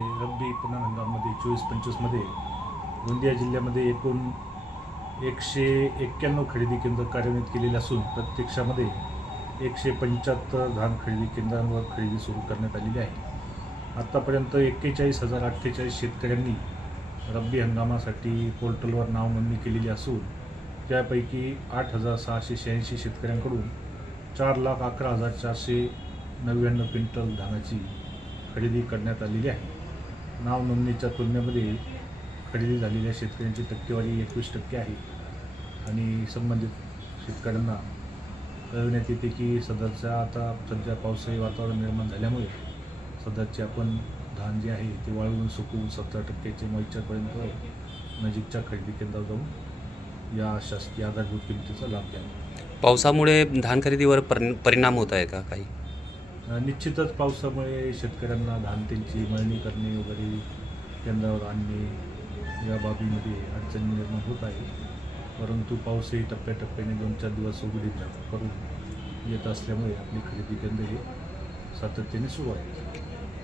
रब्बी पुन्हा हंगामामध्ये 24-25मध्ये गोंदिया जिल्ह्यामध्ये एकूण 191 खरेदी केंद्र कार्यान्वित केलेले असून प्रत्यक्षामध्ये 175 धान खरेदी केंद्रांवर खरेदी सुरू करण्यात आलेली आहे. आत्तापर्यंत 41,048 शेतकऱ्यांनी रब्बी हंगामासाठी पोर्टलवर नाव नोंदणी केलेली असून त्यापैकी 8,686 शेतकऱ्यांकडून 4,11,499 क्विंटल धानाची खरेदी करण्यात आलेली आहे. नाव नोंदणीच्या तुलनेमध्ये खरेदी झालेल्या शेतकऱ्यांची टक्केवारी 21% आहे आणि संबंधित शेतकऱ्यांना कळवण्यात येते की आता सध्या पावसाळी वातावरण निर्माण झाल्यामुळे सध्याचे आपण धान जे आहे ते वाळवून सुकवून 70% मॉइश्चरपर्यंत नजीकच्या खरेदी केंद्रावर जाऊन या शासकीय आधारभूत किमतीचा लाभ घ्यावा. पावसामुळे धान खरेदीवर परिणाम होत आहे का काही? निश्चितच पावसामुळे शेतकऱ्यांना धान त्यांची मळणी करणे वगैरे केंद्रावर आणणे या बाबीमध्ये अडचणी निर्माण होत आहे. परंतु पाऊसही टप्प्याटप्प्याने 2-4 दिवस उघडीत करून येत असल्यामुळे आपली खरेदी केंद्र हे सातत्याने सुरू आहे.